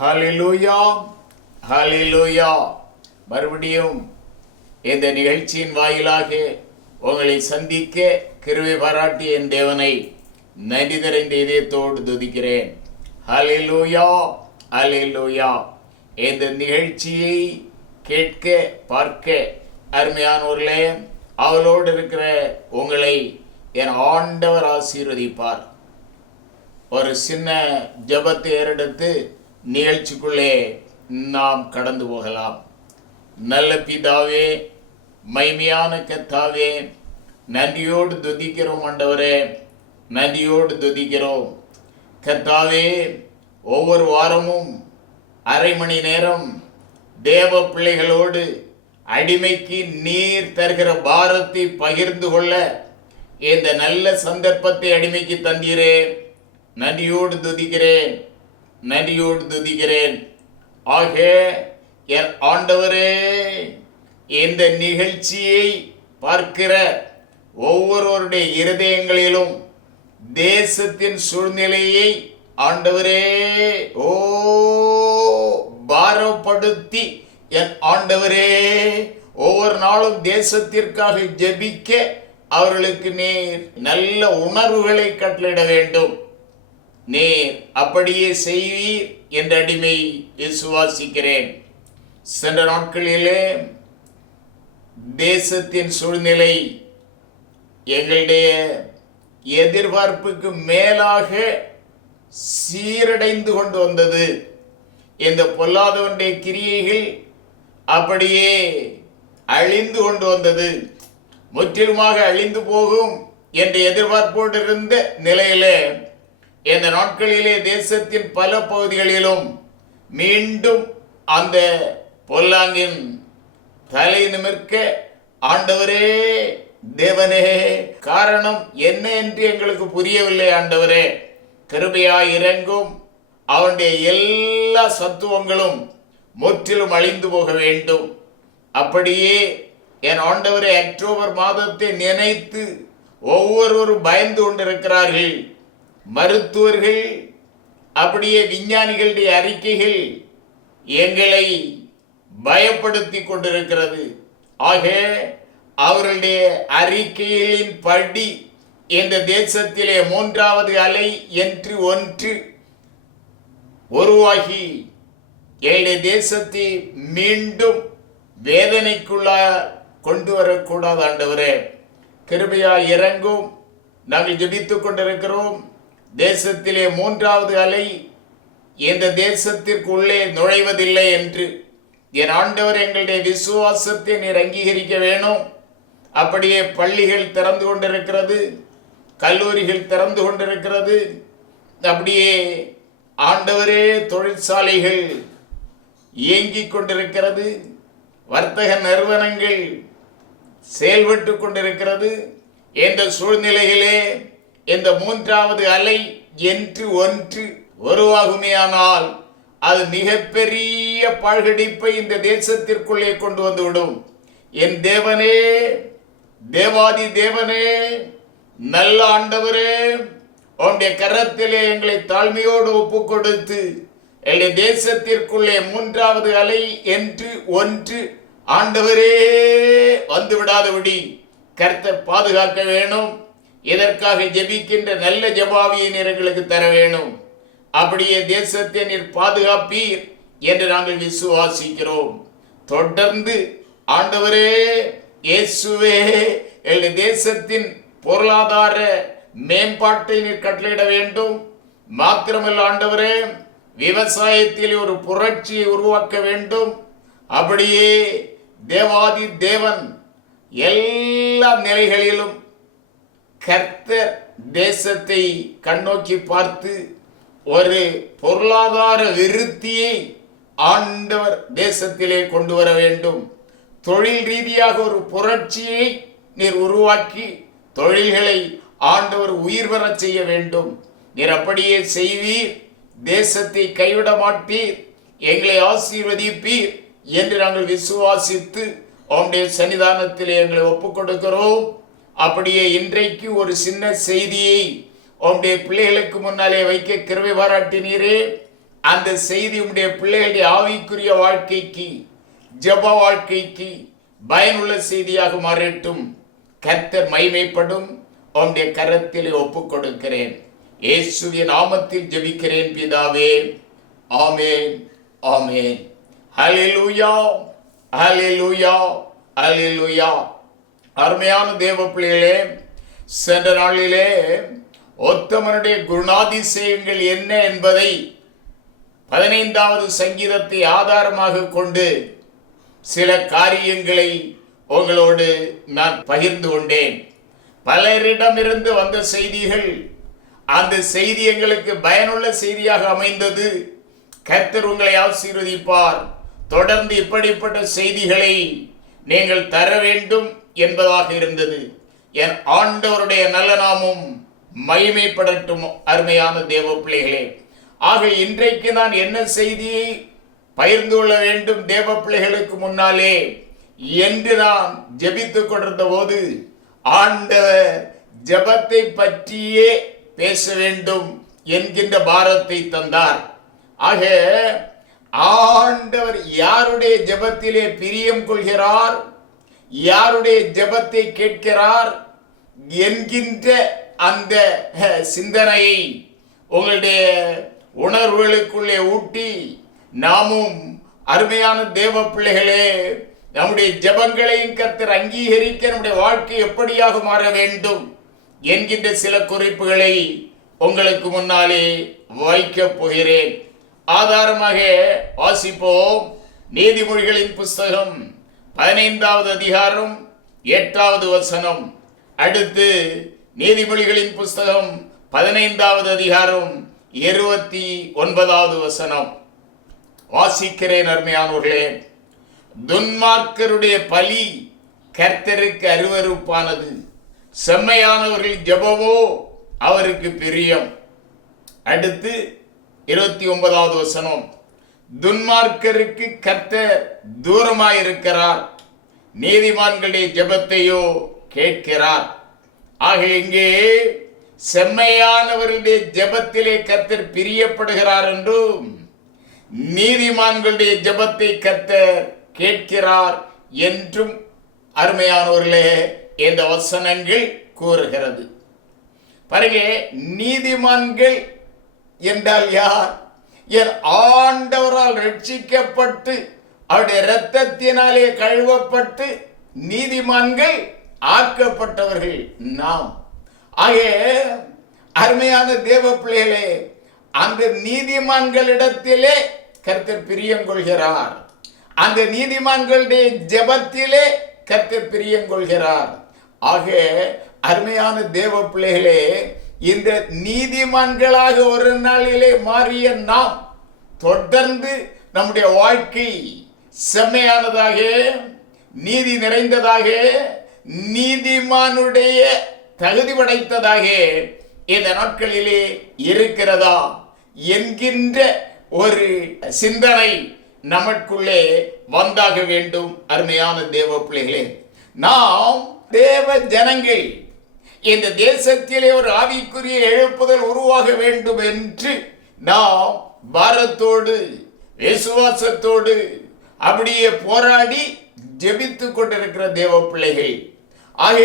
ஹல்லேலூயா, ஹல்லேலூயா. மறுபடியும் இந்த நிகழ்ச்சியின் வாயிலாக உங்களை சந்திக்க கிருபை பாராட்டிய என் தேவனை நன்றி நிறைந்த இதயத்தோடு துதிக்கிறேன். ஹல்லேலூயா, ஹல்லேலூயா. இந்த நிகழ்ச்சியை கேட்க பார்க்க அருமையானவர்களே, அவளோடு இருக்கிற உங்களை என் ஆண்டவர் ஆசீர்வதிப்பார். ஒரு சின்ன ஜெபத்தை ஏறெடுத்து நிகழ்ச்சிக்குள்ளே நாம் கடந்து போகலாம். நல்ல பிதாவே, மைமையான கர்த்தாவே, நன்றியோடு துதிக்கிறோம் ஆண்டவரே, நன்றியோடு துதிக்கிறோம் கர்த்தாவே. ஒவ்வொரு வாரமும் அரை மணி நேரம் தேவ பிள்ளைகளோடு அடிமைக்கு நீர் தருகிற பாரத்தை பகிர்ந்து கொள்ள இந்த நல்ல சந்தர்ப்பத்தை அடிமைக்கு தந்தீரே. நன்றியோடு துதிக்கிறேன், நன்றியோடு துதிக்கிறேன். ஆக என் ஆண்டவரே, இந்த நிகழ்ச்சியை பார்க்கிற ஒவ்வொருவருடைய இருதயங்களிலும் தேசத்தின் சூழ்நிலையை ஆண்டவரே பாரப்படுத்தி என் ஆண்டவரே ஒவ்வொரு நாளும் தேசத்திற்காக ஜெபிக்க அவர்களுக்கு நீர் நல்ல உணர்வுகளை கட்டளையிட வேண்டும். நீர் அப்படியே செய்வீர் என்ற அடிமை விசுவாசிக்கிறேன். சென்ற நாட்களிலே தேசத்தின் சூழ்நிலை எங்களுடைய எதிர்பார்ப்புக்கு மேலாக சீரடைந்து கொண்டு வந்தது. இந்த பொல்லாதவனுடைய கிரியைகள் அப்படியே அழிந்து கொண்டு வந்தது. முற்றிலுமாக அழிந்து போகும் என்ற எதிர்பார்ப்போடு இருந்த நிலையிலே இந்த நாட்களிலே தேசத்தின் பல பகுதிகளிலும் மீண்டும் அந்த பொல்லாங்கின் தலை நிமிர்க்க ஆண்டவரே தேவனே, காரணம் என்ன என்று எங்களுக்கு புரியவில்லை. ஆண்டவரே கிருபையாய் இறங்கும். அவனுடைய எல்லா சத்துவங்களும் முற்றிலும் அழிந்து போக வேண்டும். அப்படியே என் ஆண்டவரே, அக்டோபர் மாதத்தை நினைத்து ஒவ்வொருவரும் பயந்து கொண்டிருக்கிறார்கள். மருத்துவர்கள், அப்படியே விஞ்ஞானிகளுடைய அறிக்கைகள் எங்களை பயப்படுத்தி கொண்டிருக்கிறது. ஆக அவர்களுடைய அறிக்கைகளின் படி இந்த தேசத்திலே மூன்றாவது அலை என்று ஒன்று உருவாகி எங்களுடைய தேசத்தை மீண்டும் வேதனைக்குள்ள கொண்டு வரக்கூடாது. ஆண்டவரே கிருபையா இறங்கும். நாங்கள் ஜெபித்துக் கொண்டிருக்கிறோம். தேசத்திலே மூன்றாவது அலை இந்த தேசத்திற்கு உள்ளே நுழைவதில்லை என்று என் ஆண்டவர் எங்களுடைய விசுவாசத்தை நீர் அங்கீகரிக்க வேணும். அப்படியே பள்ளிகள் திறந்து கொண்டிருக்கிறது, கல்லூரிகள் திறந்து கொண்டிருக்கிறது. அப்படியே ஆண்டவரே தொழிற்சாலைகள் இயங்கிக் கொண்டிருக்கிறது, வர்த்தக நிறுவனங்கள் செயல்பட்டு கொண்டிருக்கிறது. இந்த சூழ்நிலையிலே இந்த மூன்றாவது அலை என்று ஒன்று உருவாகுமேயானால் அது மிகப்பெரிய பாழ்கடிப்பை இந்த தேசத்திற்குள்ளே கொண்டு வந்துவிடும். என் தேவனே, தேவாதி தேவனே, நல்ல ஆண்டவரே, உன்னுடைய கரத்திலே எங்களை தாழ்மையோடு ஒப்பு கொடுத்து எங்களுடைய தேசத்திற்குள்ளே மூன்றாவது அலை என்று ஒன்று ஆண்டவரே வந்து விடாதபடி கர்த்தர் பாதுகாக்க வேணும். இதற்காக ஜெபிக்கின்ற நல்ல ஜெபாவியை நீர் எங்களுக்கு தர வேணும். அப்படியே தேசத்தை நீர் பாதுகாப்பீர் என்று நாங்கள் விசுவாசிக்கிறோம். தொடர்ந்து ஆண்டவரே இயேசுவே, எங்களுடைய தேசத்தின் பொருளாதார மேம்பாட்டை நீர் கட்டளையிட வேண்டும். மாத்திரமல்ல ஆண்டவரே, விவசாயத்தில் ஒரு புரட்சியை உருவாக்க வேண்டும். அப்படியே தேவாதி தேவன் எல்லா நிலைகளிலும் கர்த்தர் தேசத்தை கண்ணோக்கி பார்த்து ஒரு பொருளாதார விருத்தியை ஆண்டவர் தேசத்திலே கொண்டு வர வேண்டும். தொழில் ரீதியாக ஒரு புரட்சியை நீர் உருவாக்கி தொழில்களை ஆண்டவர் உயிர் பெற செய்ய வேண்டும். நீர் அப்படியே செய்வீர். தேசத்தை கைவிட மாட்டீர், எங்களை ஆசீர்வதிப்பீர் என்று நாங்கள் விசுவாசித்து உம்முடைய சன்னிதானத்தில் எங்களை ஒப்புக் கொடுக்கிறோம். அப்படியே இன்றைக்கு ஒரு சின்ன செய்தியை உம்முடைய பிள்ளைகளுக்கு முன்னாலே வைக்க கிருபை பாராட்டினீரே. அந்த செய்தி உடைய பிள்ளைகளுடைய ஆவிக்குரிய வாழ்க்கைக்கு, ஜெப வாழ்க்கைக்கு பயனுள்ள செய்தியாக மாறட்டும். கர்த்தர் மகிமைப்படும். உம்முடைய கரத்திலே ஒப்புக் கொடுக்கிறேன். இயேசுவின் நாமத்தில் ஜெபிக்கிறேன் பிதாவே. ஆமென், ஆமென். ஹல்லேலூயா, ஹல்லேலூயா, ஹல்லேலூயா. அருமையான தேவ பிள்ளைகளே, சென்ற நாளிலே உத்தமனுடைய குணாதிசயங்கள் என்ன என்பதை 15வது சங்கீதத்தை ஆதாரமாக கொண்டு சில காரியங்களை உங்களோடு நான் பகிர்ந்து கொண்டேன். பலரிடமிருந்து வந்த செய்திகள், அந்த செய்தி எங்களுக்கு பயனுள்ள செய்தியாக அமைந்தது. கர்த்தர் உங்களை ஆசீர்வதிப்பார். தொடர்ந்து இப்படிப்பட்ட செய்திகளை நீங்கள் தர வேண்டும் என்பதாக இருந்தது. என் ஆண்டவருடைய நல்ல நாமம் மகிமைப்படட்டும். அருமையான தேவ பிள்ளைகளே, ஆக இன்றைக்கு நான் என்ன செய்தியை பகிர்ந்து கொள்ள வேண்டும் தேவ பிள்ளைகளுக்கு முன்னாலே என்று நான் ஜெபித்துக் கொண்டிருந்த போது ஆண்டவர் ஜெபத்தை பற்றியே பேச வேண்டும் என்கின்ற பாரத்தை தந்தார். ஆக ஆண்டவர் யாருடைய ஜெபத்திலே பிரியம் கொள்கிறார், யாருடைய ஜெபத்தை கேட்கிறார் என்கின்ற அந்த சிந்தனையை உங்களுடைய உணர்வுகளுக்குள்ளே ஊட்டி, நாமும் அருமையான தேவ பிள்ளைகளே நம்முடைய ஜெபங்களையும் கர்த்தர் அங்கீகரிக்க நம்முடைய வாழ்க்கை எப்படியாக மாற வேண்டும் என்கின்ற சில குறிப்புகளை உங்களுக்கு முன்னாலே வைக்கப் போகிறேன். ஆதாரமாக வாசிப்போம். நீதிமொழிகளின் புஸ்தகம் 15வது அதிகாரம் 8வது வசனம். அடுத்து நீதிமொழிகளின் புஸ்தகம் 15வது அதிகாரம் 29வது வசனம் வாசிக்கிறேன். அருமையானவர்களே, துன்மார்க்கருடைய பலி கர்த்தருக்கு அருவருப்பானது, செம்மையானவர்கள் ஜெபமோ அவருக்கு பிரியம். அடுத்து 29வது வசனம், துன்மார்க்கருக்கு கர்த்தர் தூரமாயிருக்கிறார், நீதிமான்களுடைய ஜெபத்தையோ கேட்கிறார். ஆக இங்கே செம்மையானவர்களுடைய ஜெபத்திலே கர்த்தர் பிரியப்படுகிறார் என்றும், நீதிமான்களுடைய ஜெபத்தை கர்த்தர் கேட்கிறார் என்றும் அருமையானவர்களே இந்த வசனங்கள் கூறுகிறது. பாருங்க, நீதிமான்கள் என்றால் யார்? என் ஆண்டவரால் ரட்சிக்கப்பட்டு அவருடைய இரத்தத்தினாலே கழுவப்பட்டு நீதிமான்கள் ஆக்கப்பட்டவர்கள் நாம். ஆக அருமையான தேவ பிள்ளைகளே, அந்த நீதிமான்களிடத்திலே கர்த்தர் பிரியம் கொள்கிறார். அந்த நீதிமான்களுடைய ஜெபத்திலே கர்த்தர் பிரியம் கொள்கிறார். ஆக அருமையான தேவ பிள்ளைகளே, இந்த நீதிமான்களாக ஒரு நாளிலே மாறிய நாம் தொடர்ந்து நம்முடைய வாழ்க்கை செம்மையானதாக, நீதி நிறைந்ததாக, நீதிமானுடைய தகுதி படைத்ததாக இந்த நாட்களிலே இருக்கிறதா என்கின்ற ஒரு சிந்தனை நமக்குள்ளே வந்தாக வேண்டும். அருமையான தேவ பிள்ளைகளே, நாம் தேவ ஜனங்கள், இந்த தேசத்திலே ஒரு ஆவிக்குரிய எழுப்புதல் உருவாக வேண்டும் என்று நாம் பாரத்தோடு விசுவாசத்தோடு அப்படியே போராடி ஜெபித்துக் கொண்டிருக்கிற தேவ பிள்ளைகள். ஆக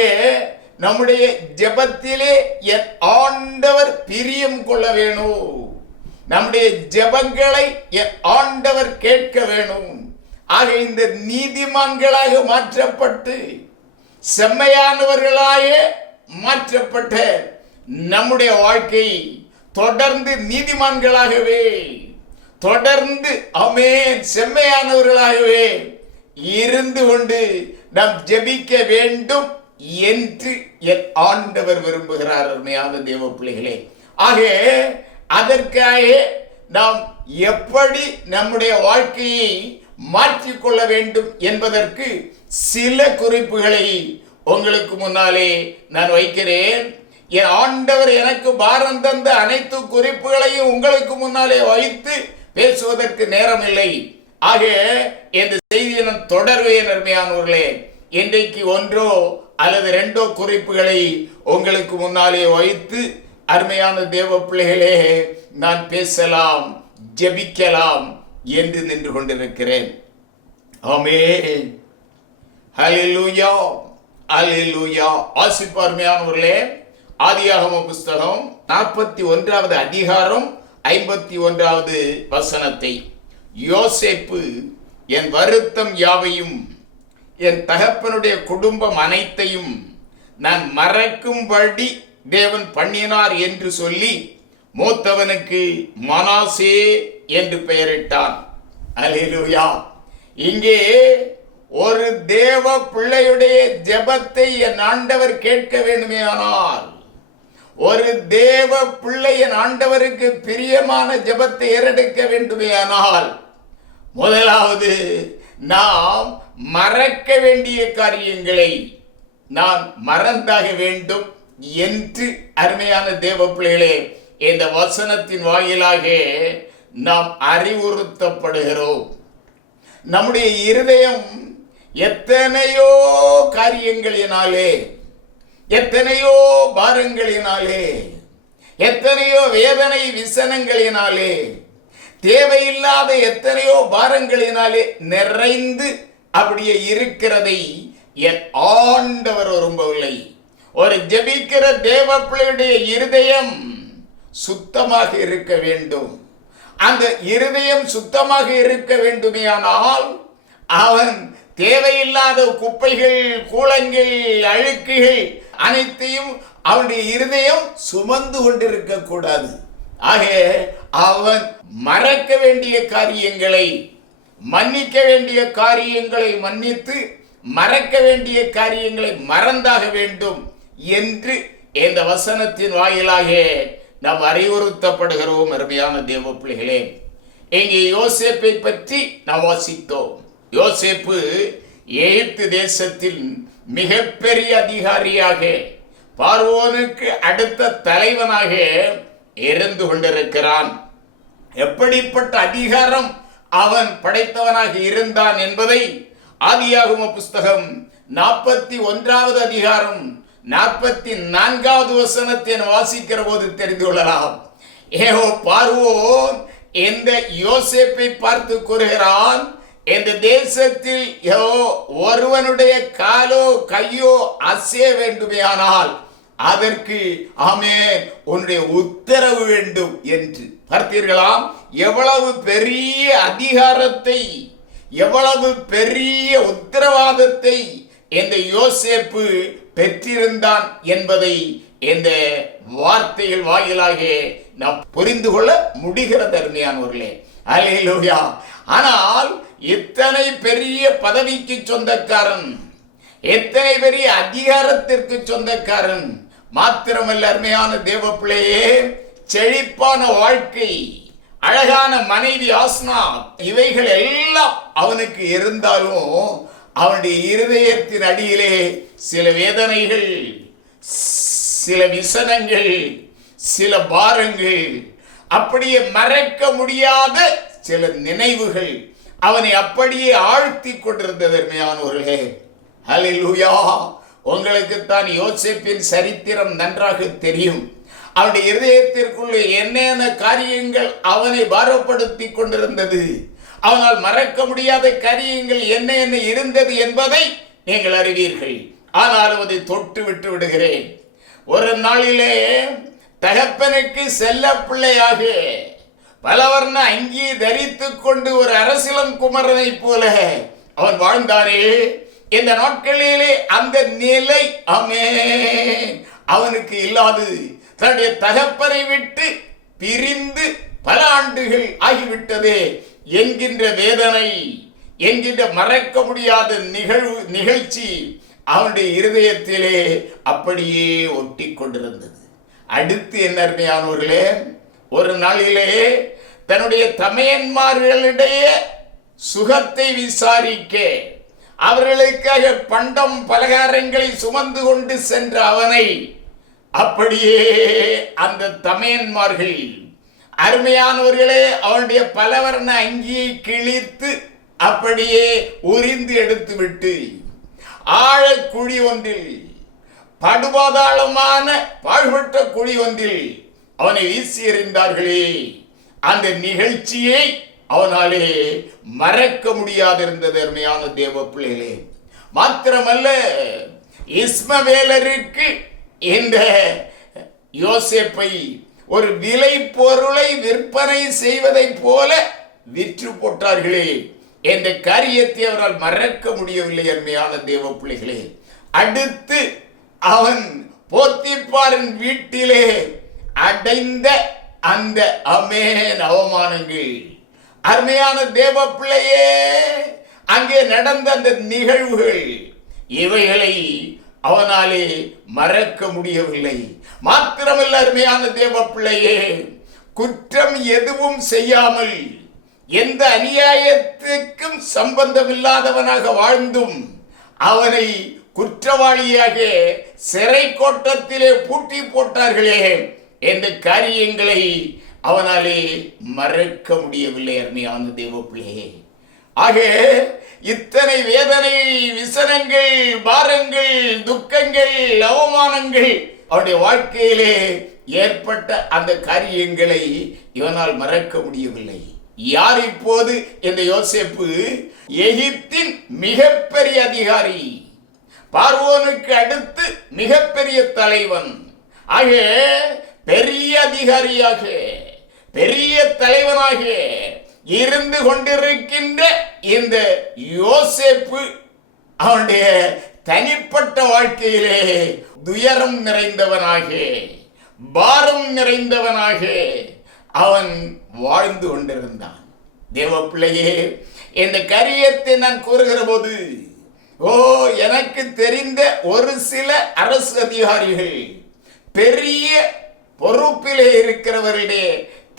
நம்முடைய ஜெபத்திலே என் ஆண்டவர் பிரியம் கொள்ள வேணும். நம்முடைய ஜெபங்களை என் ஆண்டவர் கேட்க வேணும். ஆக இந்த நீதிமான்களாக மாற்றப்பட்டு செம்மையானவர்களாக மாற்றப்பட்ட நம்முடைய வாழ்க்கை தொடர்ந்து நீதிமான்களாகவே, தொடர்ந்து ஆமென் செம்மையானவர்களாகவே இருந்து கொண்டு நாம் ஜெபிக்க வேண்டும் என்று என் ஆண்டவர் விரும்புகிறார். அருமையான தேவ பிள்ளைகளே, ஆக அதற்காக நாம் எப்படி நம்முடைய வாழ்க்கையை மாற்றிக்கொள்ள வேண்டும் என்பதற்கு சில குறிப்புகளை உங்களுக்கு முன்னாலே நான் வைக்கிறேன். என் ஆண்டவர் எனக்கு பாரம் தந்த அனைத்து குறிப்புகளையும் உங்களுக்கு முன்னாலே வைத்து பேசுவதற்கு நேரம் இல்லை. ஆக இந்த செய்தியை நான் தொடர்வேன். அருமையானவர்களே, இன்றைக்கு ஒன்றோ அல்லது ரெண்டோ குறிப்புகளை உங்களுக்கு முன்னாலே வைத்து அருமையான தேவ பிள்ளைகளே நான் பேசலாம். ஜெபிக்கலாம் என்று நின்று கொண்டிருக்கிறேன். ஆமென். ஹல்லேலூயா, ஹல்லேலூயா. ஆசிப்பார்மையானவர்களே, ஆதியாகம புஸ்தகம் 41வது அதிகாரம் 51வது வசனத்தை, யோசேப்பு என் வருத்தம் யாவையும் என் தகப்பனுடைய குடும்பம் அனைத்தையும் நான் மறக்கும்படி தேவன் பண்ணினார் என்று சொல்லி மூத்தவனுக்கு மனாசே என்று பெயரிட்டான். அல்லேலூயா. இங்கே ஒரு தேவ பிள்ளையுடைய ஜெபத்தை என் ஆண்டவர் கேட்க வேண்டுமேயானால், ஒரு தேவ பிள்ளை என் ஆண்டவருக்கு பிரியமான ஜெபத்தை ஏறெடுக்க வேண்டுமேயானால், முதலாவது நாம் மறக்க வேண்டிய காரியங்களை நான் மறந்தாக வேண்டும் என்று அருமையான தேவ பிள்ளைகளே இந்த வசனத்தின் வாயிலாக நாம் அறிவுறுத்தப்படுகிறோம். நம்முடைய இருதயம் எத்தனையோ காரியங்களினாலே, எத்தனையோ பாரங்களினாலே, எத்தனையோ வேதனை விசனங்களினாலே, தேவையில்லாத எத்தனையோ பாரங்களினாலே நிறைந்து அப்படியே இருக்கிறதை என் ஆண்டவர் விரும்பவில்லை. ஒரு ஜெபிக்கிற தேவ பிள்ளையுடைய இருதயம் சுத்தமாக இருக்க வேண்டும். அந்த இருதயம் சுத்தமாக இருக்க வேண்டுமேயானால் அவன் தேவையில்லாத குப்பைகள், கூளங்கள், அழுக்குகள் அனைத்தையும் அவனுடைய இருதயம் சுமந்து கொண்டிருக்க கூடாது. ஆக அவன் மறக்க வேண்டிய காரியங்களை, மன்னிக்க வேண்டிய காரியங்களை மன்னித்து, மறக்க வேண்டிய காரியங்களை மறந்தாக வேண்டும் என்று இந்த வசனத்தின் வாயிலாக நாம் அறிவுறுத்தப்படுகிறோம். அருமையான தேவ பிள்ளைகளே, இங்கே யோசேப்பை பற்றி நாம் வாசித்தோம். யோசேப்பு எகிப்து தேசத்தில் மிகப்பெரிய அதிகாரியாக, பார்வோனுக்கு அடுத்த தலைவனாக இருந்து கொண்டிருக்கிறான். எப்படிப்பட்ட அதிகாரம் அவன் படைத்தவனாக இருந்தான் என்பதை ஆதியாகம புஸ்தகம் 41வது அதிகாரம் 44வது வசனத்தை வாசிக்கிற போது தெரிந்து கொள்ளலாம். பார்வோன் இந்த யோசேப்பை பார்த்து கூறுகிறான், இந்த தேசத்தில் ஒருவனுடைய காலோ கையோ அசைய வேண்டுமேயானால் அதற்கு ஆமென் உன்னுடைய உத்தரவு வேண்டும் என்று. பார்த்தீர்களாம், எவ்வளவு பெரிய அதிகாரத்தை, எவ்வளவு பெரிய உத்தரவாதத்தை இந்த யோசேப்பு பெற்றிருந்தான் என்பதை இந்த வார்த்தைகள் வாயிலாக நாம் புரிந்து கொள்ள முடிகிறது அருமையானவர்களே. அல்லேலூயா. ஆனால் இத்தனை பெரிய பதவிக்கு சொந்தக்காரன், எத்தனை பெரிய அதிகாரத்திற்கு சொந்தக்காரன் மாத்திரமல்ல அருமையான தேவ பிள்ளையே, செழிப்பான வாழ்க்கை, அழகான மனைவி ஆஸ்னா, இவைகள் எல்லாம் அவனுக்கு இருந்தாலும் அவனுடைய இருதயத்தின் அடியிலே சில வேதனைகள், சில விசனங்கள், சில பாரங்கள், அப்படியே மறக்க முடியாத சில நினைவுகள் அவனை அப்படியே ஆழ்த்தி கொண்டிருந்தது அருமையானவர்களே. ஹல்லேலூயா. உங்களுக்கு தான் யோசேப்பின் சரித்திரம் நன்றாக தெரியும். அவனுடைய இருதயத்திற்குள்ளே என்னென்ன காரியங்கள் அவனை பாரப்படுத்தி கொண்டிருந்தது, அவனால் மறக்க முடியாத காரியங்கள் என்ன என்ன இருந்தது என்பதை நீங்கள் அறிவீர்கள். ஆனாலும் அதை தொட்டு விட்டு விடுகிறேன். ஒரு நாளிலே தகப்பனுக்கு செல்ல பிள்ளையாக பலவர்ண அங்கி தரித்து கொண்டு ஒரு அரசியலம் குமரனை போல அவன் வாழ்ந்தாரே. இந்த நாட்களிலே அந்த நிலை அவனுக்கு இல்லாது, தன்னுடைய தகப்பனை விட்டு பிரிந்து பல ஆண்டுகள் ஆகிவிட்டதே என்கின்ற வேதனை, என்கின்ற மறக்க முடியாத நிகழ்ச்சி அவனுடைய இருதயத்திலே அப்படியே ஒட்டி கொண்டிருந்தது. அடுத்து என்ன அருமையானவர்களே, ஒரு நாளிலே தன்னுடைய தமையன்மார்களிடையே சுகத்தை விசாரிக்க அவர்களுக்காக பண்டம் பலகாரங்களை சுமந்து கொண்டு சென்ற அவனை அப்படியே அந்த தமையன்மார்கள் அருமையானவர்களே அவனுடைய பலவர்ண அங்கியை கிழித்து அப்படியே உரிந்து எடுத்து விட்டு ஆழக்குழி ஒன்றில், படுபாதாளமான பாழ்பட்ட குழி ஒன்றில் அவனை வீசி எறிந்தார்களே. அந்த நிகழ்ச்சியை அவனாலே மறக்க முடியாதிருந்தது. அருமையான தேவ பிள்ளைகளே, மாத்திரமல்ல, இஸ்மவேலருக்கு இந்த யோசேப்பை ஒரு விலை பொருளை விற்பனை செய்வதை போல விற்று போட்டார்களே, இந்த காரியத்தை அவரால் மறக்க முடியவில்லை. அருமையான தேவ பிள்ளைகளே, அடுத்து அவன் போத்திபாரின் வீட்டிலே அடைந்த அந்த அவமானங்கள், அருமையான தேவ பிள்ளையே, அங்கே நடந்த அந்த நிகழ்வுகள், இவைகளை அவனாலே மறக்க முடியவில்லை. மாத்திரமல்ல, அருமையான தேவ பிள்ளையே, குற்றம் எதுவும் செய்யாமல் எந்த அநியாயத்துக்கும் சம்பந்தமில்லாதவனாக வாழ்ந்தும் அவனை குற்றவாளியாக சிறை கோட்டத்திலே பூட்டி போட்டார்களே, என்ற காரியங்களை அவனாலே மறக்க முடியவில்லை. அருமையான தேவ பிள்ளையே, ஆக இத்தனை வேதனை, விசனங்கள், பாரங்கள், துக்கங்கள், அவமானங்கள் அவனுடைய வாழ்க்கையிலே ஏற்பட்ட அந்த காரியங்களை இவனால் மறக்க முடியவில்லை. யார் இப்போது இந்த யோசேப்பு? எகிப்தின் மிகப்பெரிய அதிகாரி, பார்வோனுக்கு அடுத்து மிகப்பெரிய தலைவன், ஆக பெரிய அதிகாரியாக, பெரிய தலைவனாக இருந்து கொண்டிருக்கின்ற இந்த யோசேப்பு அவனுடைய தனிப்பட்ட வாழ்க்கையிலே துயரம் நிறைந்தவனாக, பாரம் நிறைந்தவனாக அவன் வாழ்ந்து கொண்டிருந்தான். தேவ பிள்ளையே, இந்த காரியத்தை நான் கூறுகிற போது, எனக்கு தெரிந்த ஒரு சில அரசு அதிகாரிகள், பெரிய பொறுப்பிலே இருக்கிறவர்களே,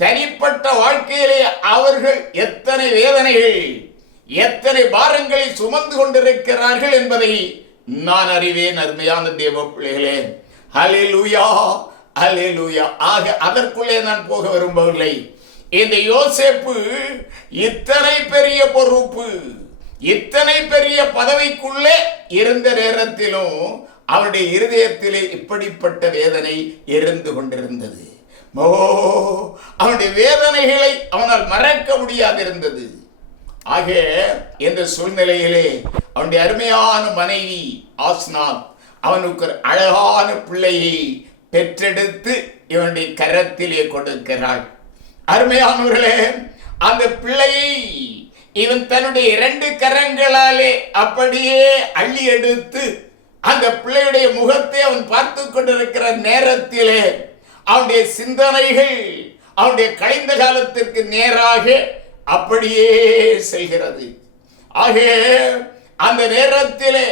தனிப்பட்ட வாழ்க்கையிலே அவர்கள் எத்தனை வேதனைகள், எத்தனை பாரங்களை சுமந்து கொண்டிருக்கிறார்கள் என்பதை நான் அறிவேன். அருமையான தேவ பிள்ளைகளே, ஹல்லேலூயா, ஹல்லேலூயா. ஆக அதற்குள்ளே நான் போக விரும்பவில்லை. இந்த யோசேப்பு இத்தனை பெரிய பொறுப்பு, இத்தனை பெரிய பதவிக்குள்ளே இருந்த நேரத்திலும் அவருடைய இருதயத்திலே இப்படிப்பட்ட வேதனை இருந்து கொண்டிருந்தது. அவனுடைய வேதனைகளை அவனால் மறக்க முடியாதிருந்தது. ஆக இந்த சூழ்நிலையிலே அவனுடைய அருமையான மனைவி ஆஸ்நாத் அவனுக்கு ஒரு அழகான பிள்ளையை பெற்றெடுத்து இவனுடைய கரத்திலே கொடுக்கிறாள். அருமையானவர்களே, அந்த பிள்ளையை இவன் தன்னுடைய 2 கரங்களாலே அப்படியே அள்ளி எடுத்து அந்த பிள்ளையுடைய முகத்தை அவன் பார்த்து கொண்டிருக்கிற நேரத்திலே அவனுடைய சிந்தனைகள் அவனுடைய கழிந்த காலத்திற்கு நேராக அப்படியே செல்கிறது. ஆக அந்த நேரத்திலே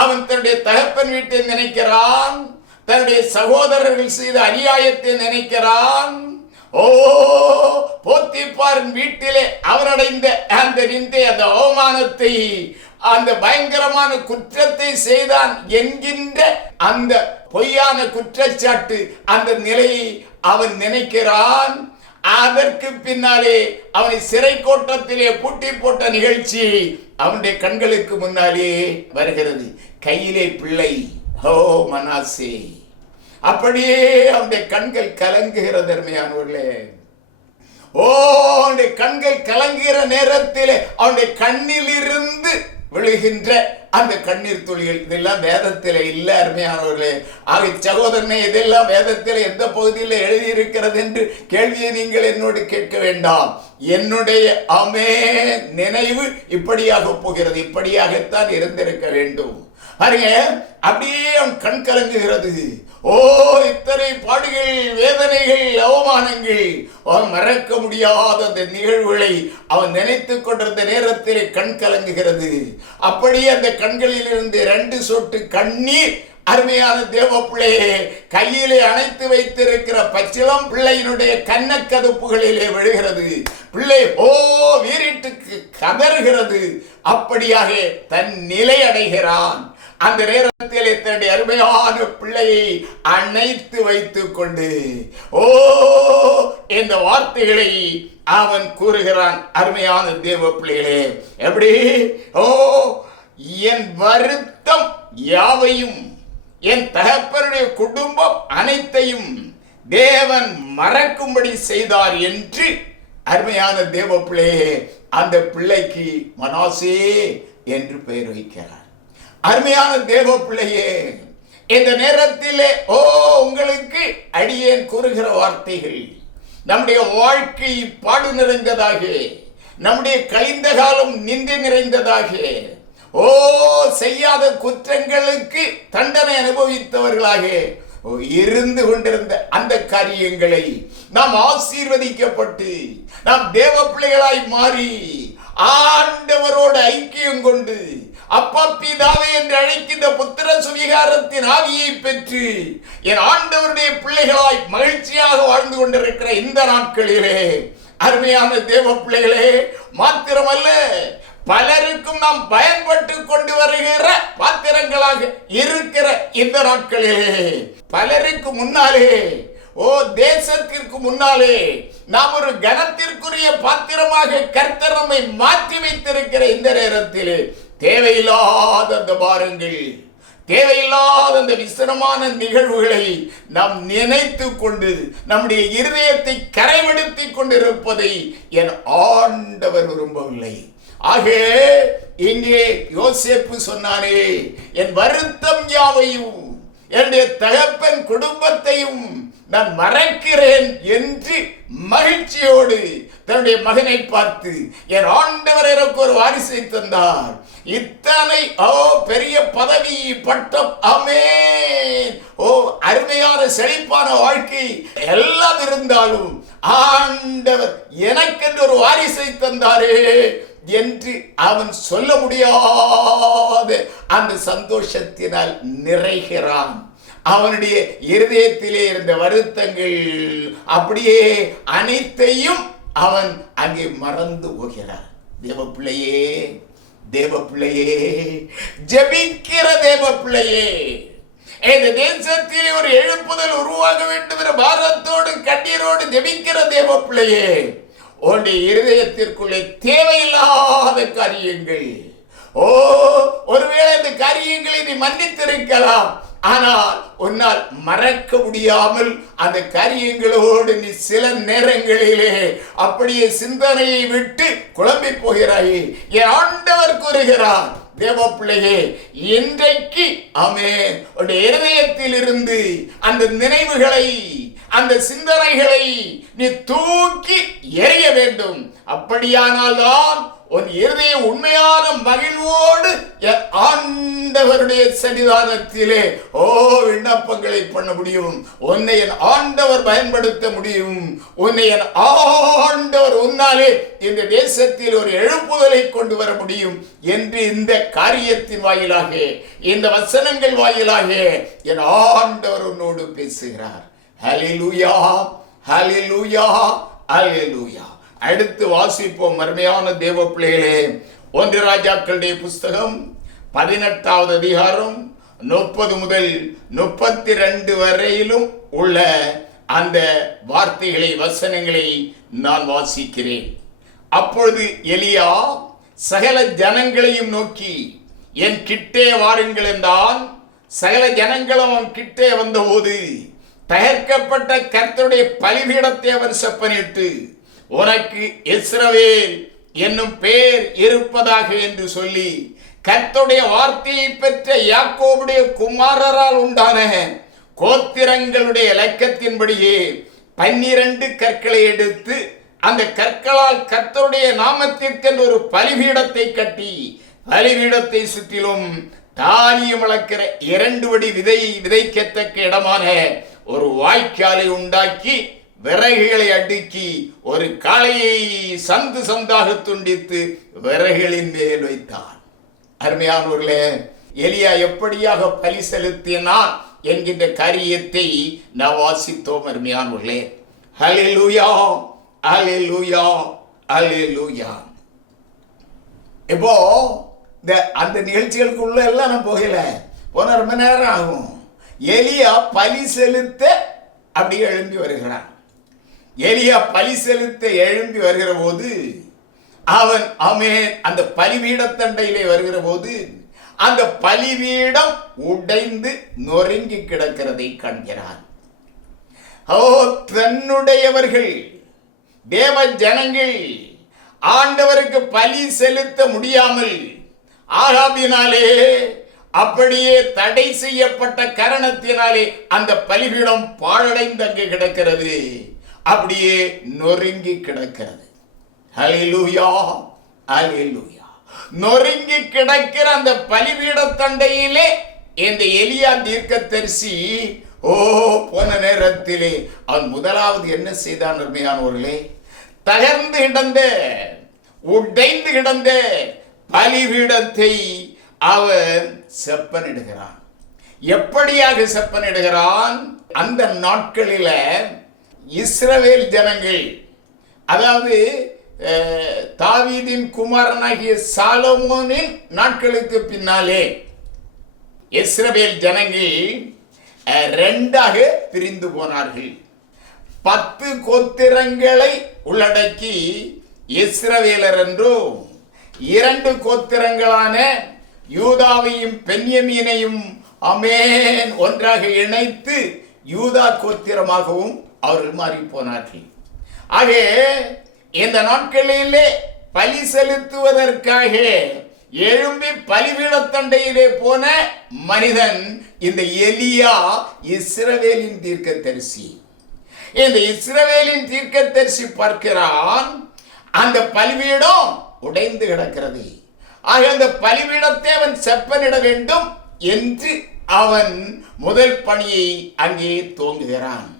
அவன் தன்னுடைய தகப்பன் வீட்டை நினைக்கிறான், தன்னுடைய சகோதரர்கள் செய்த அநியாயத்தை நினைக்கிறான். போத்திபாரின் வீட்டிலே அவனடைந்த அந்த நிந்தை, அந்த அவமானத்தை, அந்த பயங்கரமான குற்றத்தை செய்தான் என்கின்ற அந்த பொய்யான குற்றச்சாட்டு, அந்த நிலையை அவன் நினைக்கிறான். அதற்கு பின்னாலே அவனை சிறை கோட்டத்திலே பூட்டி போட்ட நிகழ்ச்சி அவனுடைய கண்களுக்கு முன்னாலே வருகிறது. கையிலே பிள்ளை, மனாசே. அப்படியே அவனுடைய கண்கள் கலங்குகிறது. அருமையானவர்களே, அவனுடைய கண்கள் கலங்குகிற நேரத்தில் அவனுடைய கண்ணில் இருந்து விழுகின்ற அந்த கண்ணீர் துளிகள், இதெல்லாம் வேதத்தில் இல்லை. அருமையானவர்களே, ஆக சகோதரனே, இதெல்லாம் வேதத்தில் எந்த பகுதியில் எழுதியிருக்கிறது என்று கேள்வியை நீங்கள் என்னோடு கேட்க வேண்டாம். என்னுடைய நினைவு இப்படியாக போகிறது, இப்படியாகத்தான் இருந்திருக்க வேண்டும். அப்படியே அவன் கண் கலங்குகிறது. இத்தனை பாடுகள், வேதனைகள், அவமானங்கள், அவன் மறக்க முடியாத அந்த நிகழ்வுகளை அவன் நினைத்து கொண்டிருந்த நேரத்திலே கண் கலங்குகிறது. அப்படியே அந்த கண்களில் இருந்து 2 சொட்டு கண்ணீர், அருமையான தேவ பிள்ளையே, கையிலே அணைத்து வைத்திருக்கிற பச்சிளம் பிள்ளையினுடைய கன்னக்கதுப்புகளிலே விழுகிறது. பிள்ளை வீரிட்டுக்கு கதறுகிறது. அப்படியாக தன் நிலை அடைகிறான். அந்த நேரத்தில் தன்னுடைய அருமையான பிள்ளையை அணைத்து வைத்துக் கொண்டு இந்த வார்த்தைகளை அவன் கூறுகிறான். அருமையான தேவ பிள்ளைகளே, எப்படி? என் வருத்தம் யாவையும், என் தகப்பனுடைய குடும்பம் அனைத்தையும் தேவன் மறக்கும்படி செய்தார் என்று அருமையான தேவ பிள்ளையே, அந்த பிள்ளைக்கு மனாசே என்று பெயர் வைக்கிறார். அருமையான தேவ பிள்ளையே, இந்த நேரத்திலே உங்களுக்கு அடியேன் கூறுகிற வார்த்தைகள், நம்முடைய வாழ்க்கை பாடு நிறைந்ததாக, நம்முடைய கழிந்த காலம் நிந்தை நிறைந்ததாக, செய்யாத குற்றங்களுக்கு தண்டனை அனுபவித்தவர்களாக இருந்து கொண்டிருந்த அந்த காரியங்களை நாம் ஆசீர்வதிக்கப்பட்டு நாம் தேவ பிள்ளைகளாய் மாறி ஆண்டவரோடு ஐக்கியம் கொண்டு அப்பா பிதாவே என்று அழைக்கின்ற புத்திர சுவிகாரத்தின் ஆவியை பெற்று என் ஆண்டவருடைய பிள்ளைகளாய் மகிழ்ச்சியாக வாழ்ந்து கொண்டிருக்கிற இந்த நாட்களிலே அருமையான தேவ பிள்ளைகளே, மாத்திரமல்ல பலருக்கும் நாம் பயன்பட்டு கொண்டு வருகிற பாத்திரங்களாக இருக்கிற இந்த நாட்களிலே பலருக்கு முன்னாலே தேசத்திற்கு முன்னாலே நாம் ஒரு கனத்திற்குரிய பாத்திரமாக கர்த்தர் நம்மை மாற்றி வைத்திருக்கிற இந்த நேரத்திலே தேவையில்லாத அந்த பாரங்கள், தேவையில்லாத அந்த விசனமான நிகழ்வுகளை நாம் நினைத்து கொண்டு நம்முடைய இருதயத்தை கரைபடுத்திக் கொண்டிருப்பதை என் ஆண்டவர் விரும்பவில்லை. ஆக இங்கே யோசேப்பு சொன்னானே, என் வருத்தம் யாவையும் என்னுடைய தகப்பன் குடும்பத்தையும் நான் மறக்கிறேன் என்று மகிழ்ச்சியோடு தன்னுடைய மகனை பார்த்து, என் ஆண்டவர் எனக்கு ஒரு வாரிசை தந்தார், இத்தனை பெரிய பதவி பட்டம், ஆமென், அருமையான செழிப்பான வாழ்க்கை எல்லாம் இருந்தாலும் ஆண்டவர் எனக்கென்று ஒரு வாரிசை தந்தாரே என்று அவன் சொல்ல முடியாத அந்த சந்தோஷத்தினால் நிறைகிறான். அவனுடைய இருதயத்திலே இருந்த வருத்தங்கள் அப்படியே அனைத்தையும் அவன் அங்கே மறந்து போகிறான். தேவ பிள்ளையே, தேவ பிள்ளையே, ஜெபிக்கிற தேவ பிள்ளையே, இந்த தேசத்திலே ஒரு எழுப்புதல் உருவாக வேண்டும் என்ற பாரத்தோடு கண்ணீரோடு ஜெபிக்கிற தேவ பிள்ளையே, உன்னுடைய இருதயத்திற்குள்ளே தேவையில்லாத காரியங்கள், ஒருவேளை இந்த காரியங்களை நீ மன்னித்திருக்கலாம், ஆனால் உன்னால் மறக்க முடியாமல் அந்த காரியங்களோடு நீ சில நேரங்களிலே அப்படியே சிந்தனையை விட்டு குழம்பி போகிறாயே. என் ஆண்டவர் கூறுகிறார், தேவ பிள்ளையே, இன்றைக்கு ஆமென், உன்னுடைய இருதயத்தில் இருந்து அந்த நினைவுகளை, அந்த சிந்தனைகளை நீ தூக்கி எறிய வேண்டும். அப்படியானால் தான் உன் இருதய உண்மையான மகிழ்வோடு ஆண்டவருடைய சன்னிதானத்திலே விண்ணப்பங்களை பண்ண முடியும். உன்னை என் ஆண்டவர் பயன்படுத்த முடியும். உன்னை என் ஆண்டவர் உன்னாலே இந்த தேசத்தில் ஒரு எழுப்புதலை கொண்டு வர முடியும் என்று இந்த காரியத்தின் வாயிலாக, இந்த வசனங்கள் வாயிலாக என் ஆண்டவர் உன்னோடு பேசுகிறார். ஹல்லேலூயா, ஹல்லேலூயா, ஹல்லேலூயா. அடுத்து வாசிப்போம். அருமையான தேவ பிள்ளைகளே, 1 ராஜாக்களுடைய புஸ்தகம் 18வது அதிகாரம் 30 முதல் 32 வரையிலும் உள்ள அந்த வார்த்தைகளை, வசனங்களை நான் வாசிக்கிறேன். அப்பொழுது எலியா சகல ஜனங்களையும் நோக்கி, என் கிட்டே வாருங்கள் என்றான். சகல ஜனங்களும் அவன் கிட்டே வந்தபோது தகர்க்கப்பட்ட கர்த்தருடைய பலிபீடத்தை அவர் செப்பனிட்டு, உனக்கு இஸ்ரவேல் என்னும் பெயர் இருப்பதாக என்று சொல்லி, கர்த்தருடைய வார்த்தையை பெற்ற யாக்கோபுடைய குமாரரால் உண்டான கோத்திரங்களுடைய இலக்கத்தின்படியே 12 கற்களை எடுத்து அந்த கற்களால் கர்த்தருடைய நாமத்திற்கென்று ஒரு பலிபீடத்தை கட்டி, பலிபீடத்தை சுற்றிலும் தானியம் வளர்க்கிற 2 படி விதைக்கத்தக்க இடமான ஒரு வாய்க்காலை உண்டாக்கி விறகுகளை அடுக்கி ஒரு காளையை சந்து சந்தாக துண்டித்து விறகுகளின் மேல் வைத்தான். அருமையானவர்களே, எலியா எப்படியாக பலி செலுத்தினான் என்கின்ற காரியத்தை நான் வாசித்தோம். அருமையானவர்களே, ஹல்லேலூயா, ஹல்லேலூயா, ஹல்லேலூயா. இப்போ அந்த நிகழ்ச்சிகளுக்குள்ள எல்லாம் நான் போகல, போன ரொம்ப நேரம் ஆகும். எலியா பலி செலுத்த அப்படியே எழும்பி வருகிறான். எலியா பலி செலுத்த எழும்பி வருகிற போது அவன் அந்த பலிபீடத்தண்டையிலே வருகிற போது அந்த பலிபீடம் உடைந்து நொறுங்கி கிடக்கிறதை காண்கிறான். தன்னுடையவர்கள் தேவ ஜனங்கள் ஆண்டவருக்கு பலி செலுத்த முடியாமல் ஆகாபினாலே அப்படியே தடை செய்யப்பட்ட காரணத்தினாலே அந்த பலிபீடம் பாழடைந்து அங்கே கிடக்கிறது, அப்படியே நொறுங்கி கிடக்கிறது. ஹல்லேலூயா, ஹல்லேலூயா. நொறுங்கி கிடக்கிற அந்த பலிபீட தண்டையிலே இந்த எலியா தீர்க்கதரிசி போன நேரத்திலே அவன் முதலாவது என்ன செய்தான் அருமையானவர்களே? தகர்ந்து கிடந்த உடைந்து கிடந்த பலிபீடத்தை அவன் செப்பனிடுகிறான். எப்படியாக செப்பனிடுகிறான்? அந்த நாட்களில இஸ்ரவேல் ஜனங்கள், அதாவது தாவீதின் குமாரனாகிய சாலமோனின் நாட்களுக்கு பின்னாலே இஸ்ரவேல் ஜனங்கள் ரெண்டாக பிரிந்து போனார்கள். 10 கோத்திரங்களை உள்ளடக்கி இஸ்ரவேலர் என்றும், 2 கோத்திரங்களான யூதாவையும் பென்யமீனையும் ஆமென் ஒன்றாக இணைத்து யூதா கோத்திரமாகவும் அவர்கள் மாறி போனார்கள். ஆக இந்த நாட்களிலே பலி செலுத்துவதற்காக எழும்பி பலிபீடத்தண்டையிலே போன மனிதன் இந்த எலியா, இஸ்ரவேலின் தீர்க்கதரிசி. இந்த இஸ்ரவேலின் தீர்க்கதரிசி பார்க்கிறான், அந்த பலிபீடம் உடைந்து கிடக்கிறது. ஆக அந்த பலிபீடத்தை அவன் செப்பனிட வேண்டும் என்று அவன் முதல் பணியை அங்கே துவங்குகிறான்.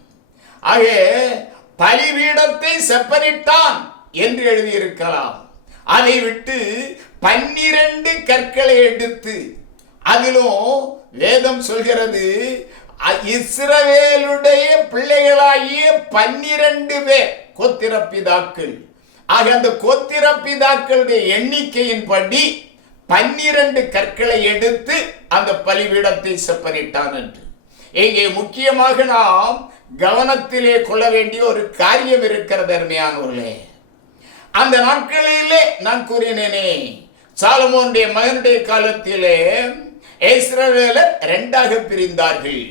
ஆக பலிபீடத்தை செப்பனிட்டான் என்று எழுதியிருக்கலாம். அதை விட்டு 12 கற்களை எடுத்து, அதிலும் வேதம் சொல்கிறது இஸ்ரவேலுடைய பிள்ளைகளாகிய 12 பேர் கோத்திரப்பிதாக்கள். ஆக அந்த கோத்திரப்பிதாக்களுடைய எண்ணிக்கையின்படி 12 கற்களை எடுத்து அந்த பலிபீடத்தை செப்பனிட்டான் என்று. இங்கே முக்கியமாக நாம் கவனத்திலே கொள்ள வேண்டிய ஒரு காரியம் இருக்கிறது அருமையானவர்களே. அந்த நாட்களிலே நான் கூறினேனே, சாலமோனுடைய மகனுடைய காலத்திலே இஸ்ரவேலர் 2ஆக பிரிந்தார்கள்.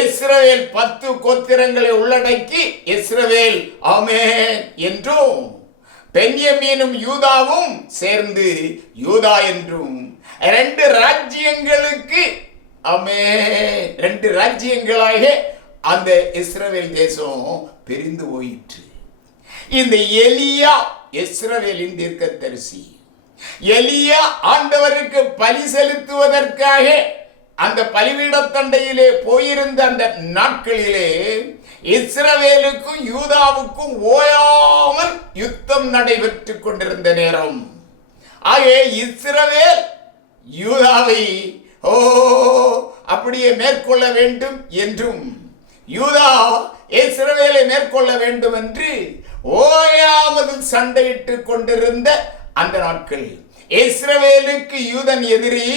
இஸ்ரவேல் 10 கோத்திரங்களை உள்ளடக்கி இஸ்ரவேல் ஆமென் என்றும், பென்யமீனும் யூதாவும் சேர்ந்து யூதா என்றும் 2 ராஜ்யங்களுக்கு ஆமென் 2 ராஜ்யங்களாக அந்த இஸ்ரவேல் தேசம் பிரிந்து போயிற்று. இந்த எலியா இஸ்ரவேலின் தீர்க்கதரிசி. எலியா ஆண்டவருக்கு பலி செலுத்துவதற்காக அந்த பலிபீடத்தண்டையிலே போயிருந்த அந்த நாட்களிலே இஸ்ரவேலுக்கும் யூதாவுக்கும் ஓயாமல் யுத்தம் நடைபெற்றுக் கொண்டிருந்த நேரம். ஆகவே இஸ்ரவேல் யூதாவை அப்படியே மேற்கொள்ள வேண்டும் என்றும், யூதா இஸ்ரவேலை மேற்கொள்ள வேண்டும் என்று ஓயாமல் சண்டையிட்டுக் கொண்டிருந்த அந்த நாட்கள். இஸ்ரவேலுக்கு யூதன் எதிரி,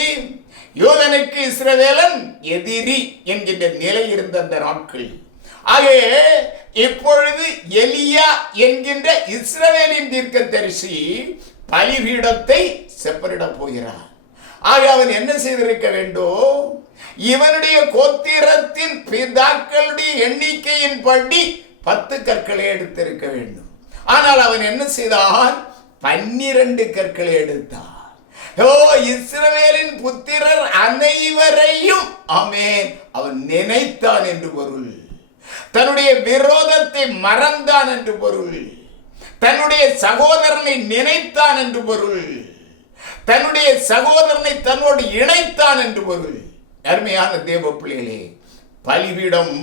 யூதனுக்கு இஸ்ரவேலன் எதிரி என்கின்ற நிலை இருந்த அந்த நாட்கள். ஆகவே இப்பொழுது எலியா என்கின்ற இஸ்ரவேலின் தீர்க்கதரிசி பலிபீடத்தை செப்பனிட போகிறார். ஆக அவன் என்ன செய்திருக்க வேண்டும்? இவனுடைய கோத்திரத்தின் பிதாக்களுடைய எண்ணிக்கையின் படி 10 கற்களை எடுத்திருக்க வேண்டும். ஆனால் அவன் என்ன செய்தான்? 12 கற்களை எடுத்தான். இஸ்ரவேலின் புத்திரர் அனைவரையும் ஆமென் அவன் நினைத்தான் என்று பொருள். தன்னுடைய விரோதத்தை மறந்தான் என்று பொருள். தன்னுடைய சகோதரனை நினைத்தான் என்று பொருள். தன்னுடைய சகோதரனை தன்னோடு இணைத்தான் என்று பொருள். அருமையான தேவ பிள்ளைகளே, பலிபீடம்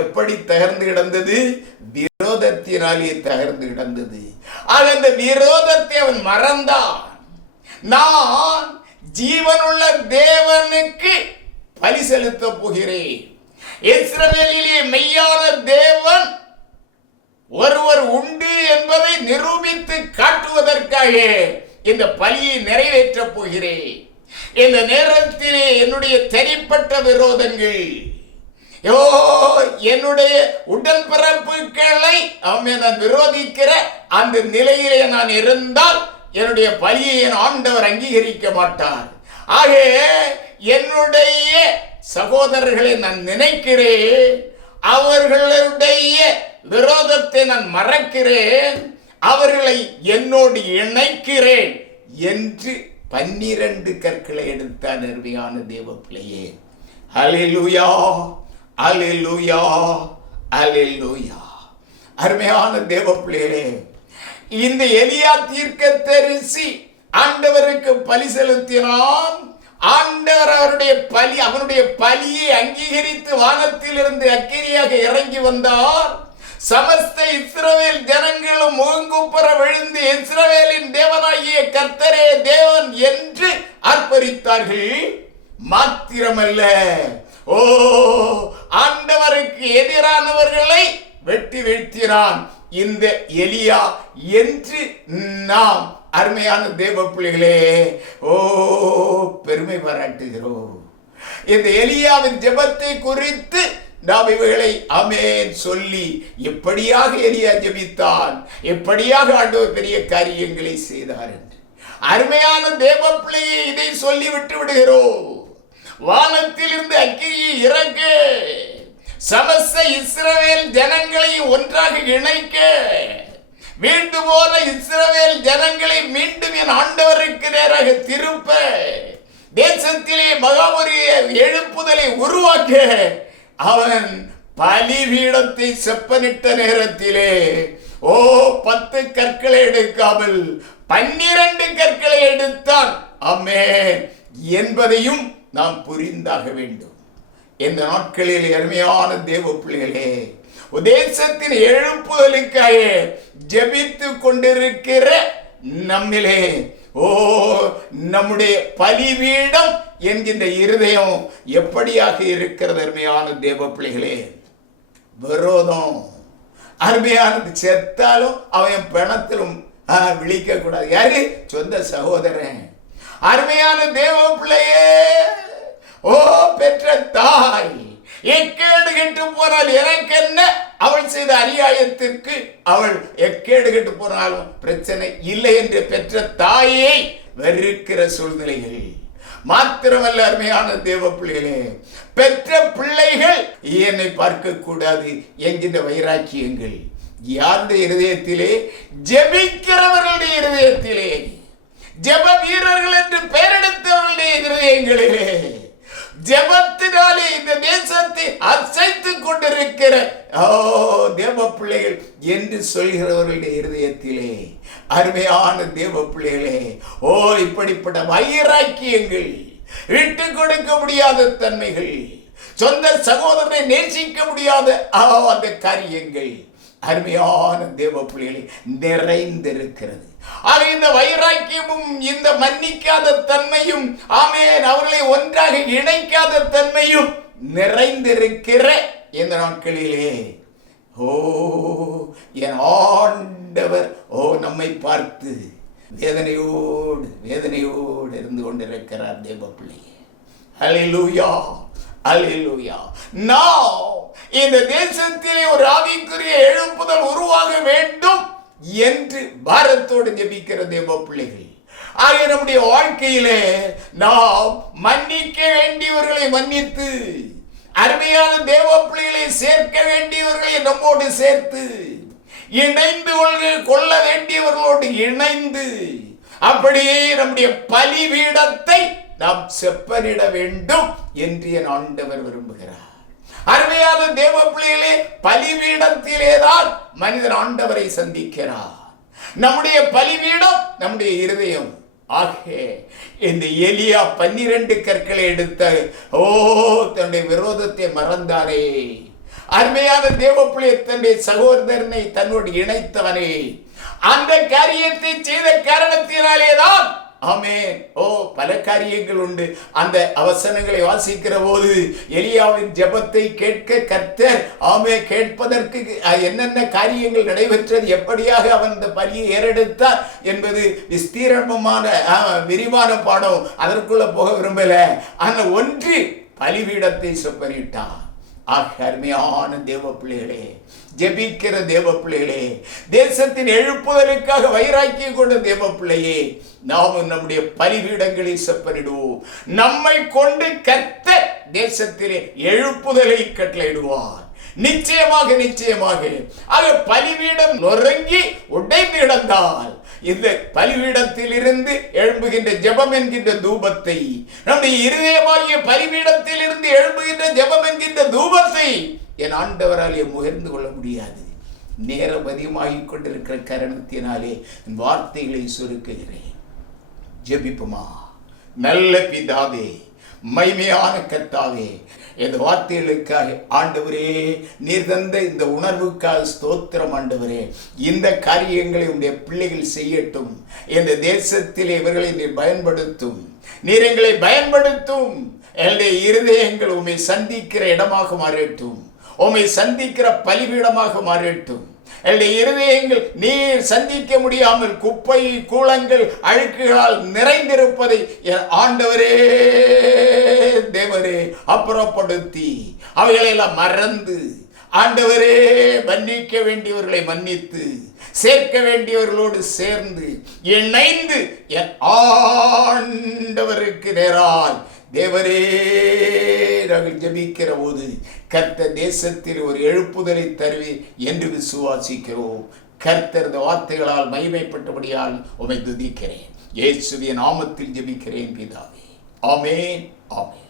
எப்படி தகர்ந்து கிடந்தது? விரோதத்தினாலே தகர்ந்து கிடந்தது. ஆக அந்த விரோதத்தை அவன் மறந்தான். நான் ஜீவனுள்ள தேவனுக்கு பலி செலுத்த போகிறேன். இஸ்ரவேலிலே மெய்யான தேவன் ஒருவர் உண்டு என்பதை நிரூபித்து காட்டுவதற்காக இந்த பலியை நிறைவேற்ற போகிறேன். இந்த நேரத்திலே என்னுடைய தனிப்பட்ட விரோதங்கள், என்னுடைய உடன்பிறப்புகளை நான் விரோதிக்கிற அந்த நிலையிலே நான் இருந்தால் என்னுடைய பலியை என் ஆண்டவர் அங்கீகரிக்க மாட்டார். ஆக என்னுடைய சகோதரர்களை நான் நினைக்கிறேன், அவர்களுடைய விரோதத்தை நான் மறக்கிறேன், அவர்களை என்னோடு இணைக்கிறேன் என்று 12 கற்களை எடுத்தான். அருமையான தேவ பிள்ளையே, அல்லேலூயா, அல்லேலூயா, அல்லேலூயா. அருமையான தேவ பிள்ளைகளே, இந்த எலியா தீர்க்கதரிசி ஆண்டவருக்கு பலி செலுத்தினான். ஆண்டவர் அவனுடைய பலியை அங்கீகரித்து வானத்திலிருந்து அக்கினியாக இறங்கி வந்தார். சமஸ்த இஸ்ரவேல் ஜனங்களும் முகங்குப்புற விழுந்து இஸ்ரவேலின் தேவனாகிய கர்த்தரே தேவன் என்று ஆர்ப்பரித்தார்கள். மாத்திரமல்ல, ஆண்டவருக்கு எதிரானவர்களை வெட்டி வீழ்த்தினான் இந்த எலியா என்று நாம் அருமையான தேவ பிள்ளைகளே பெருமை பாராட்டுகிறோம். இந்த எலியாவின் ஜெபத்தை குறித்து நாம் இவைகளை ஆமென் சொல்லி எப்படியாக எலியா ஜெபித்தான், எப்படியாக ஆண்டவர் பெரிய காரியங்களை செய்தார் என்று அருமையான தேவ பிள்ளையை இதை சொல்லி விட்டு விடுகிறோம். வானத்தில் இருந்து அக்கினியை இறக்க, சமஸ்த இஸ்ரவேல் ஜனங்களை ஒன்றாக இணைக்க, வீண்டு போன இஸ்ரவேல் ஜனங்களை மீண்டும் என் ஆண்டவருக்கு நேராக திருப்ப, தேசத்திலே மகாபரிய எழுப்புதலை உருவாக்க அவன் பலிபீடத்தை செப்பனிட்ட நேரத்திலே 10 கற்களை எடுக்காமல் 12 கற்களை எடுத்தான். ஆமென் என்பதையும் நாம் புரிந்தாக வேண்டும். இந்த நாட்களில் அருமையான தேவ பிள்ளைகளே, தேசத்தின் எழுப்புதலுக்காக ஜெபித்து கொண்டிருக்கிற நம்மிலே நம்முடைய பலிபீடம் என்கின்ற இருதயம் எப்படியாக இருக்கிறது? அருமையான தேவ பிள்ளைகளே, விரோதம் அருமையானது. செத்தாலும் அவன் பிணத்திலும் விழிக்க கூடாது. யாரு? சொந்த சகோதரன். அருமையான தேவ பிள்ளையே, பெற்ற தாய் எக்கேடு கெட்டு போனால் எனக்கு என்ன? அவள் செய்த அநியாயத்திற்கு அவள் எக்கேடு கெட்டு போனாலும் பிரச்சனை இல்லை என்று பெற்ற தாயை வெறுக்கிற சூழ்நிலைகள். மாத்திரமல்ல அருமையான தேவ பிள்ளைகளே, பெற்ற பிள்ளைகள் என்னை பார்க்க கூடாது என்கின்ற வைராக்கியங்கள் யாருடைய இருதயத்திலே? ஜெபிக்கிறவர்களுடைய இருதயத்திலே, ஜெப வீரர்கள் என்று பெயரெடுத்தவர்களுடைய இருதயங்களிலே, ஜெபத்தினாலே இந்த தேசத்தை அசைத்துக் கொண்டிருக்கிற தேவ பிள்ளைகள் என்று சொல்கிறவர்களுடைய இருதயத்திலே, அருமையான தேவ பிள்ளைகளே, இப்படிப்பட்ட வைராக்கியங்கள், விட்டு கொடுக்க முடியாத தன்மைகள், சொந்த சகோதரனை நேசிக்க முடியாத அந்த காரியங்கள் அருமையான தேவ பிள்ளைகளை நிறைந்திருக்கிறது. இந்த வைராக்கியமும் இந்த மன்னிக்காத தன்மையும் ஆமென் அவர்களை ஒன்றாக இணைக்காத தன்மையும் நிறைந்திருக்கிற இந்த நாட்களிலே என் ஆண்டவர் நம்மை பார்த்து வேதனையோடு இருந்து கொண்டிருக்கிறார் தேவ பிள்ளையே. அல்லேலூயா, அல்லேலூயா. நான் இந்த தேசத்திலே ஒரு ஆவிக்குரிய எழுப்புதல் உருவாக வேண்டும் என்று பாரத்தோடு ஜெபிக்கிற தேவ பிள்ளைகள் ஆகிய நம்முடைய வாழ்க்கையிலே நாம் மன்னிக்க வேண்டியவர்களை மன்னித்து, அருமையான தேவ பிள்ளைகளை சேர்க்க வேண்டியவர்களை நம்மோடு சேர்த்து, இணைந்து கொள்ள வேண்டியவர்களோடு இணைந்து, அப்படியே நம்முடைய பலிபீடத்தை நாம் செப்பனிட வேண்டும் என்று என் ஆண்டவர் விரும்புகிறார். அருமையான தேவ பிள்ளைகளே, பலிபீடத்திலேதான் மனிதன் ஆண்டவரை சந்திக்கிறார். நம்முடைய பலிபீடம் நம்முடைய இருதயம். இந்த எலியா 12 கற்களை எடுத்த தன்னுடைய விரோதத்தை மறந்தாரே. அருமையான தேவ பிள்ளை, தன்னுடைய சகோதரனை தன்னோடு இணைத்தவனே, அந்த காரியத்தை செய்த காரணத்தினாலேதான் ஆமென் பல காரியங்கள் உண்டு. அந்த அவசரங்களை வாசிக்கிற போது எலியாவின் ஜெபத்தை கேட்க கர்த்தர் கேட்பதற்கு என்னென்ன காரியங்கள் நடைபெற்றது, எப்படியாக அவன் இந்த பலியை ஏறெடுத்தார் என்பது விஸ்தீரணமான விரிவான பாடம். அதற்குள்ள போக விரும்பல. அந்த ஒன்று பலிபீடத்தை செப்பனிட்டான். அருமையான தேவ பிள்ளைகளே, ஜெபிக்கிற தேவ பிள்ளைகளே, தேசத்தின் எழுப்புதலுக்காக வைராக்கியம் கொண்ட தேவ பிள்ளையே, நாமும் நம்முடைய பலிபீடங்களை செப்பனிடுவோம். நம்மை கொண்டு கர்த்தர் தேசத்திலே எழுப்புதலை கட்டளையிடுவார். நிச்சயமாக நிச்சயமாக ஆக பலிபீடம் நொறுங்கி உடைந்து கிடந்தால் இந்த பலிபீடத்தில் இருந்து எழும்புகின்ற ஜெபம் என்கின்ற தூபத்தை, நம்முடைய இருதயமாகிய பலிபீடத்தில் இருந்து எழும்புகின்ற ஜெபம் என்கின்ற தூபத்தை என் ஆண்டவராலே முகர்ந்து கொள்ள முடியாது. நேரம் அதிகமாகிக் கொண்டிருக்கிற காரணத்தினாலே என் வார்த்தைகளை சுருக்குகிறேன். ஜெபிப்புமா. நல்ல பிதாவே, மைமையான கர்த்தாவே, இந்த வார்த்தைகளுக்காக ஆண்டவரே, நீர் தந்த இந்த உணர்வுக்காக ஸ்தோத்திரம் ஆண்டவரே. இந்த காரியங்களை உடைய பிள்ளைகள் செய்யட்டும். இந்த தேசத்திலே இவர்களை நீர் பயன்படுத்தும். நீர் எங்களை பயன்படுத்தும். என்னுடைய இருதயங்கள் உம்மை சந்திக்கிற இடமாக மாறட்டும். உம்மை சந்திக்கிற பலிபீடமாக மாறட்டும். என்னுடைய இருதயங்கள் நீர் சந்திக்க முடியாமல் குப்பை கூளங்கள் அழுக்குகளால் நிறைந்திருப்பதை ஆண்டவரே தேவரே அப்புறப்படுத்தி அவைகளெல்லாம் மறந்து ஆண்டவரே மன்னிக்க வேண்டியவர்களை மன்னித்து சேர்க்க வேண்டியவர்களோடு சேர்ந்து இணைந்து என் ஆண்டவருக்கு நேராய் தேவரே நாங்கள் ஜெபிக்கிற போது கர்த்தர் தேசத்தில் ஒரு எழுப்புதலை தருவீர் என்று விசுவாசிக்கிறோம். கர்த்தர் இந்த வார்த்தைகளால் மகிமைப்பட்டபடியால் உம்மை துதிக்கிறேன். இயேசுவின் நாமத்தில் ஜெபிக்கிறேன் பிதாவே. ஆமென், ஆமென்.